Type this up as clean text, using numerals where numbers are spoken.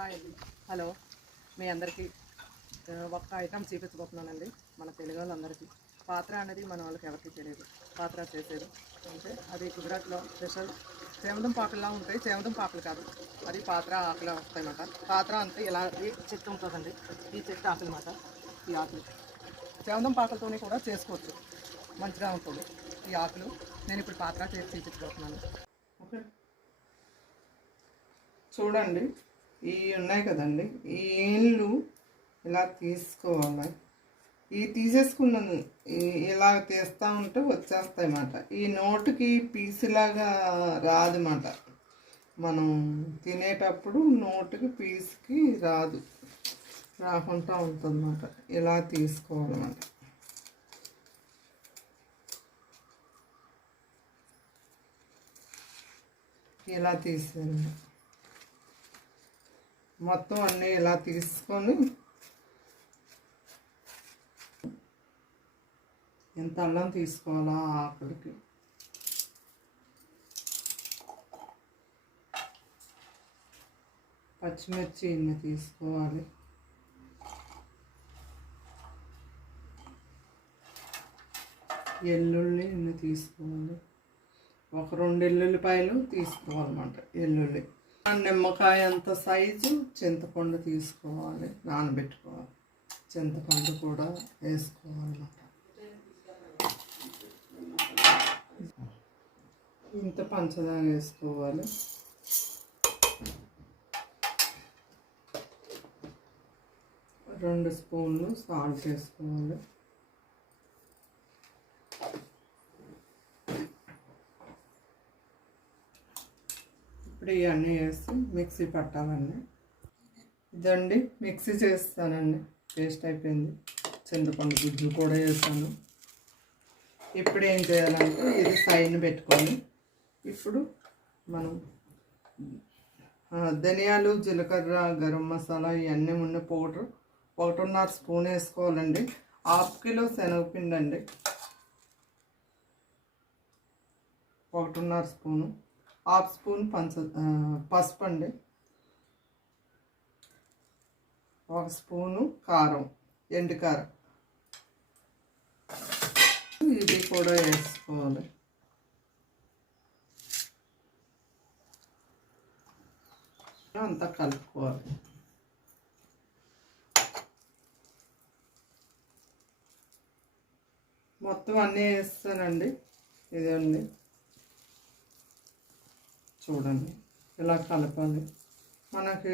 Hi అండి. Hello, మీ అందరికీ ఒక ఐటమ్ చూపించబోతున్నానండి. మన తెలుగు వాళ్ళందరికీ పాత్ర అనేది మన వాళ్ళకి ఎవరికి తెలియదు. పాత్ర చేసేది అంటే అది గుజరాత్లో స్పెషల్. చేమదం పాకులా ఉంటాయి, చేమదం పాకులు కాదు, అది పాత్ర ఆకులు వస్తాయన్నమాట. పాత్ర అంతే ఇలా ఈ చెట్టు ఉంటుందండి, ఈ చెట్టు ఆకులు అన్నమాట. ఈ ఆకులు చేమదం పాకులతోనే కూడా చేసుకోవచ్చు, మంచిగా ఉంటుంది ఈ ఆకులు. నేను ఇప్పుడు పాత్ర చేసి చూపించబోతున్నాను. ఓకే, చూడండి, ఇవి ఉన్నాయి కదండి, ఈ ఏళ్ళు ఇలా తీసుకోవాలి. ఈ తీసేసుకున్నాను, ఇలా తీస్తూ ఉంటే వచ్చేస్తాయి అన్నమాట. ఈ నోటుకి పీసులాగా రాదన్నమాట. మనం తినేటప్పుడు నోటుకి పీసుకి రాదు, రాకుండా ఉంటుందన్నమాట. ఇలా తీసుకోవాలన్నమాట. ఇలా తీసేయాలి మొత్తం అన్నీ. ఇలా తీసుకొని ఎంత అల్లం తీసుకోవాలా ఆకులకి. పచ్చిమిర్చి ఇన్ని తీసుకోవాలి. ఎల్లుల్లి ఇన్ని తీసుకోవాలి. ఒక 2 ఎల్లుల్లిపాయలు తీసుకోవాలన్నమాట. ఎల్లుల్లి, నిమ్మకాయ అంత సైజు చింతపండు తీసుకోవాలి, నానబెట్టుకోవాలి. చింతపండు కూడా వేసుకోవాలన్నమాట. ఇంత పంచదార వేసుకోవాలి. రెండు స్పూన్లు సాల్ట్ వేసుకోవాలి. ఇప్పుడు ఇవన్నీ వేసి మిక్సీ పట్టాలండి. ఇదండి మిక్సీ చేస్తానండి, పేస్ట్ అయిపోయింది. చింతపండు గుడ్లు కూడా వేసాను. ఇప్పుడు ఏం చేయాలంటే ఇది సైడ్ పెట్టుకొని, ఇప్పుడు మనం ధనియాలు, జీలకర్ర, గరం మసాలా ఇవన్నీ ఉన్న పౌడర్ 1.5 స్పూన్ వేసుకోవాలండి. 1/2 కిలో శనగపిండి అండి, 1.5 స్పూను. 1/2 స్పూన్ పసుపు అండి. 1 స్పూను కారం, ఎండు కారం. ఇది కూడా వేసుకోవాలి. అంతా కలుపుకోవాలి. మొత్తం అన్నీ వేస్తానండి. ఇదండి చూడండి, ఇలా కలపాలి. మనకి